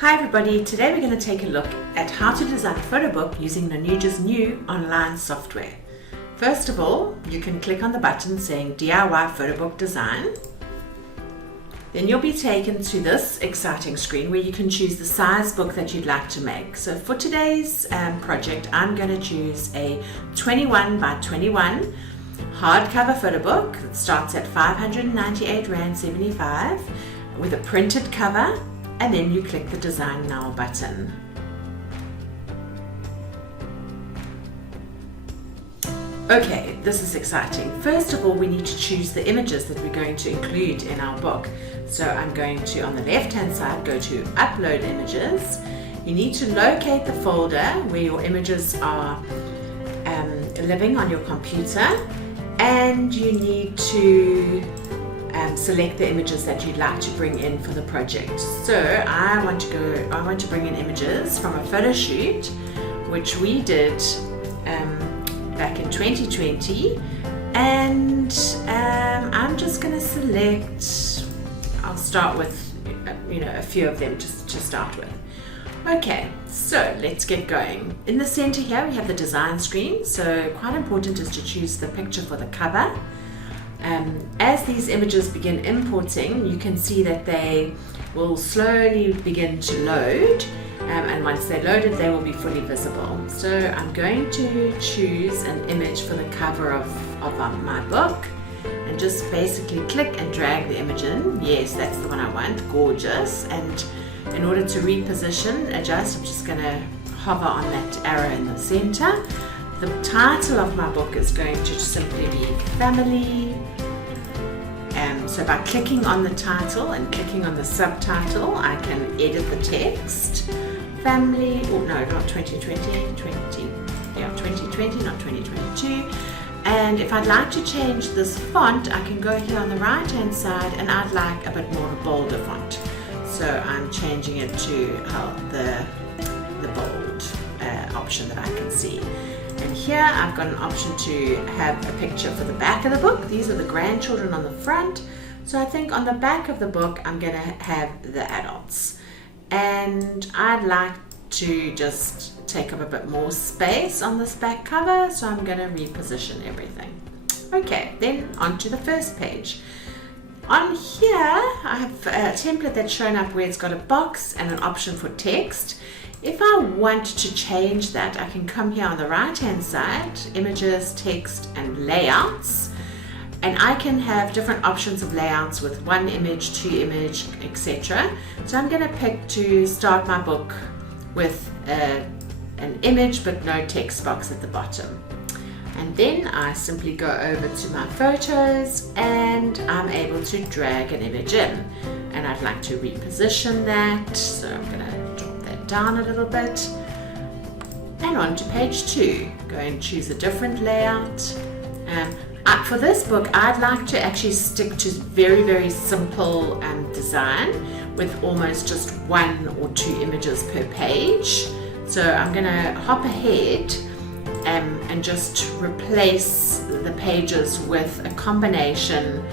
Hi everybody, today we're going to take a look at how to design a photo book using Nanuja's new online software. First of all, you can click on the button saying DIY Photo Book Design. Then you'll be taken to this exciting screen where you can choose the size book that you'd like to make. So for today's project, I'm going to choose a 21 by 21 hardcover photo book that starts at 598 Rand 75 with a printed cover. And then you click the Design Now button. Okay, this is exciting. First of all, we need to choose the images that we're going to include in our book. So I'm going to, on the left-hand side, go to Upload Images. You need to locate the folder where your images are living on your computer, and you need to select the images that you'd like to bring in for the project. So I want to bring in images from a photo shoot which we did back in 2020, and I'm just going to select, I'll start with a few of them just to start with. Okay, so let's get going. In the center here we have the design screen, so quite important is to choose the picture for the cover. As these images begin importing, you can see that they will slowly begin to load, and once they're loaded they will be fully visible. So I'm going to choose an image for the cover of my book and just basically click and drag the image in. Yes, that's the one I want, gorgeous. And in order to reposition, adjust, I'm just going to hover on that arrow in the center. The title of my book is going to simply be Family. So by clicking on the title and clicking on the subtitle, I can edit the text. Family, oh no, not 2020, 2020, not 2022. And if I'd like to change this font, I can go here on the right hand side, and I'd like a bit more of a bolder font. So I'm changing it to the bold option that I can see. And here I've got an option to have a picture for the back of the book. These are the grandchildren on the front. So I think on the back of the book I'm going to have the adults. And I'd like to just take up a bit more space on this back cover, so I'm going to reposition everything. Okay, then on to the first page. On here I have a template that's shown up where it's got a box and an option for text. If I want to change that, I can come here on the right hand side, Images, Text and Layouts, and I can have different options of layouts with one image, two image, etc. So I'm going to pick to start my book with an image but no text box at the bottom. And then I simply go over to my photos and I'm able to drag an image in. And I'd like to reposition that, so I'm going to drop that down a little bit. And on to page 2. Go and choose a different layout. For this book, I'd like to actually stick to very, very simple design with almost just 1 or 2 images per page. So I'm going to hop ahead and just replace the pages with a combination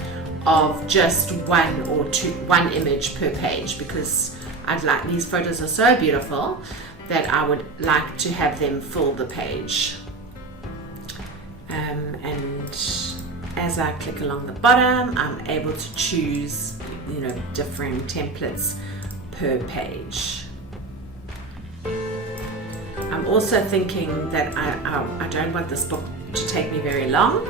of just 1 image per page, because these photos are so beautiful that I would like to have them fill the page. And as I click along the bottom, I'm able to choose different templates per page. I'm also thinking that I don't want this book to take me very long,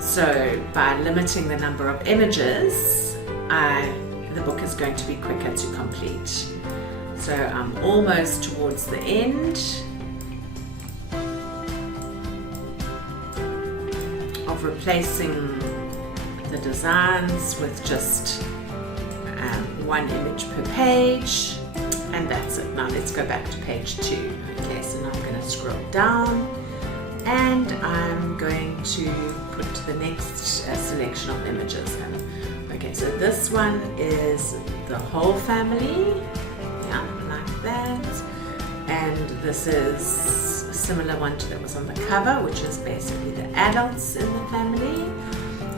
so by limiting the number of images, the book is going to be quicker to complete. So I'm almost towards the end of replacing the designs with just 1 image per page. And that's it. Now let's go back to page 2. Okay, so now I'm going to scroll down and I'm going to put the next selection of images in. Okay, so this one is the whole family, yeah, like that. And this is a similar one to that was on the cover, which is basically the adults in the family.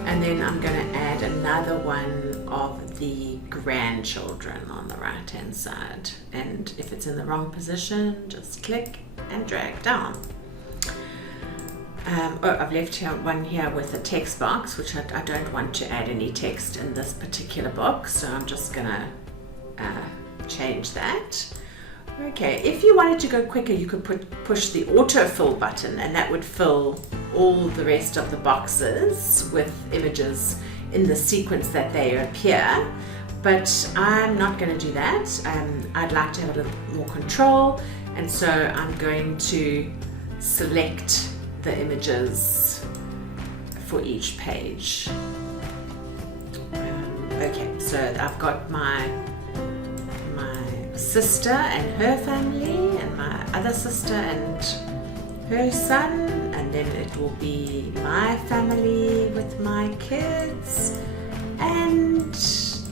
And then I'm going to add another one of the grandchildren on the right hand side, and if it's in the wrong position, just click and drag down. I've left one here with a text box, which I don't want to add any text in this particular box, so I'm just gonna change that. Okay, if you wanted to go quicker, you could push the autofill button, and that would fill all the rest of the boxes with images in the sequence that they appear, but I'm not going to do that. I'd like to have a little more control, and so I'm going to select the images for each page. Okay, so I've got my sister and her family, and my other sister and her son, and then it will be my family with my kids, and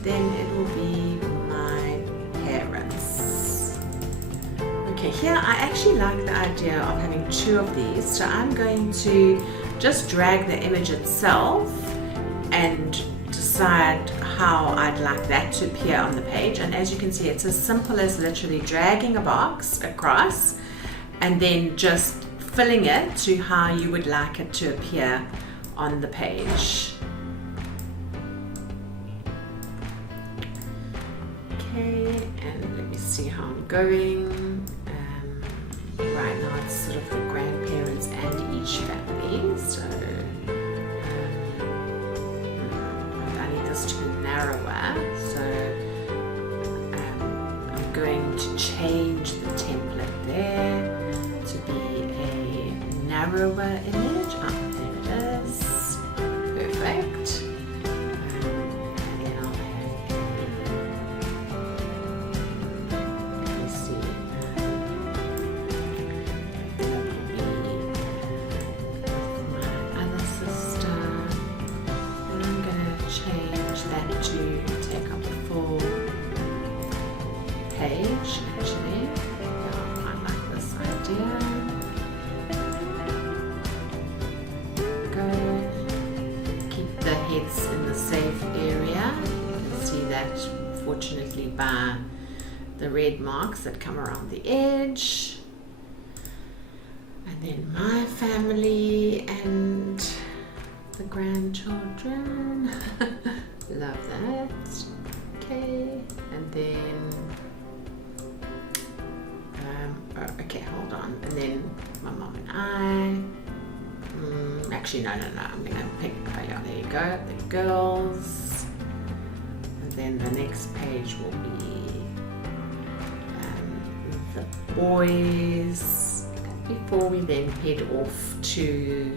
then it will be my parents. Okay, here I actually like the idea of having two of these, so I'm going to just drag the image itself and decide how I'd like that to appear on the page. And as you can see, it's as simple as literally dragging a box across and then just filling it to how you would like it to appear on the page. Okay, and let me see how I'm going. Right now it's sort of the grandparents and each family, so I need this to be narrower, so I'm going to change the template there to be a narrower image. There it is. Perfect. And then I'll have let me see. That will be my other sister. And I'm going to change that to take up a full page, actually. I like this idea. Keep the heads in the safe area. You can see that fortunately by the red marks that come around the edge. And then my family and the grandchildren. Love that. Okay, and then okay, hold on, and then my mom and I. Actually, no, I'm gonna pick, oh yeah, there you go, the girls, and then the next page will be the boys, before we then head off to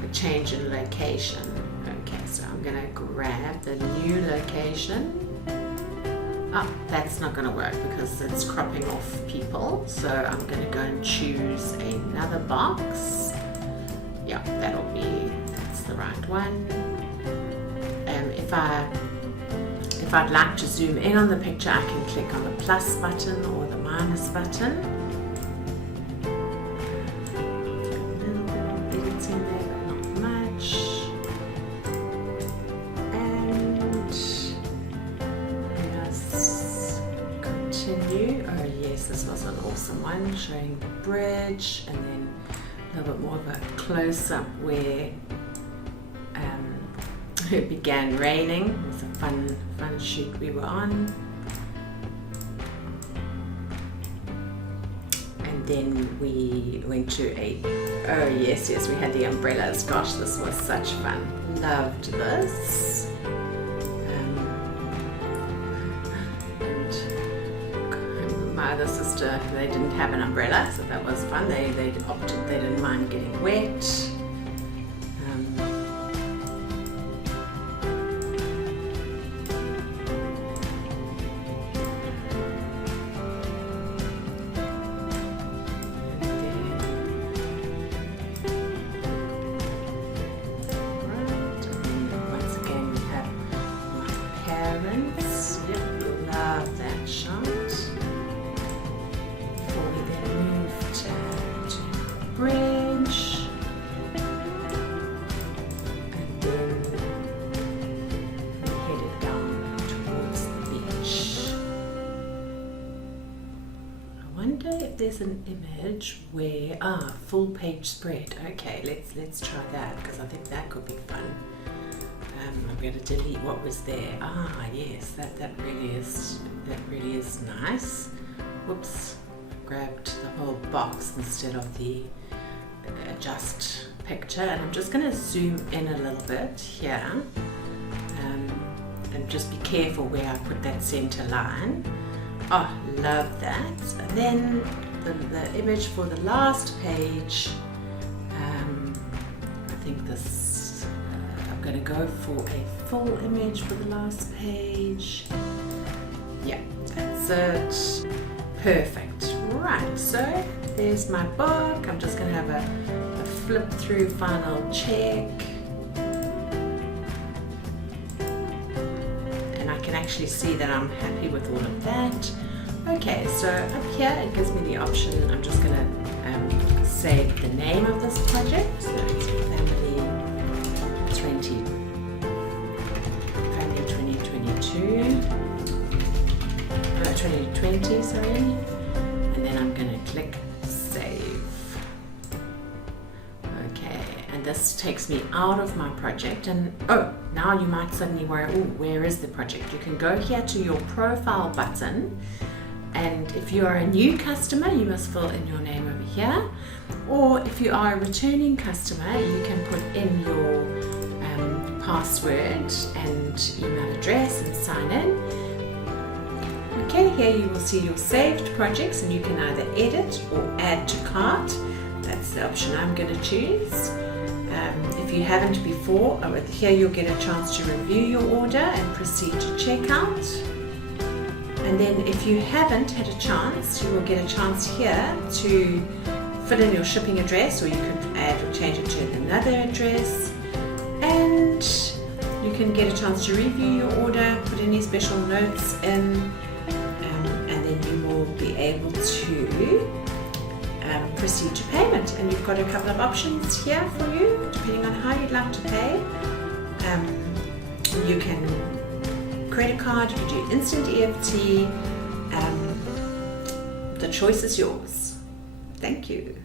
the change in location. Okay, so I'm gonna grab the new location. Oh, that's not going to work because it's cropping off people. So I'm going to go and choose another box. Yeah, that's the right one. If I'd like to zoom in on the picture, I can click on the plus button or the minus button. A little bit of editing there, but not much. Oh yes, this was an awesome one, showing the bridge, and then a little bit more of a close-up where it began raining. It was a fun shoot we were on. And then we went to oh yes, we had the umbrellas. Gosh, this was such fun. Loved this. My other sister, they didn't have an umbrella, so that was fun. They opted, they didn't mind getting wet. Once again, we have my parents. Yep, love that shot. Bridge, wonder if there's an image where, full page spread. Okay, let's try that, because I think that could be fun. I'm going to delete what was there. Yes, that really is nice. Whoops, grabbed the whole box instead of the adjust picture, and I'm just going to zoom in a little bit here, and just be careful where I put that center line. Oh, love that. And then the image for the last page, I think this, I'm going to go for a full image for the last page. Yeah, that's it. Perfect. Right, so there's my book. I'm just going to have a flip through final check. And I can actually see that I'm happy with all of that. Okay, so up here it gives me the option. I'm just going to save the name of this project. So it's Family 2020, sorry. And then I'm going to click save. Okay, and this takes me out of my project, and now you might suddenly worry, where is the project? You can go here to your profile button, and if you are a new customer, you must fill in your name over here, or if you are a returning customer, you can put in your password and email address and sign in. Okay, here you will see your saved projects, and you can either edit or add to cart. That's the option I'm going to choose. If you haven't before, here you'll get a chance to review your order and proceed to checkout. And then if you haven't had a chance, you will get a chance here to fill in your shipping address, or you can add or change it to another address. And you can get a chance to review your order, put any special notes in, and then you will be able to proceed to payment. And you've got a couple of options here for you, depending on how you'd like to pay. You can credit card, you can do instant EFT. The choice is yours. Thank you.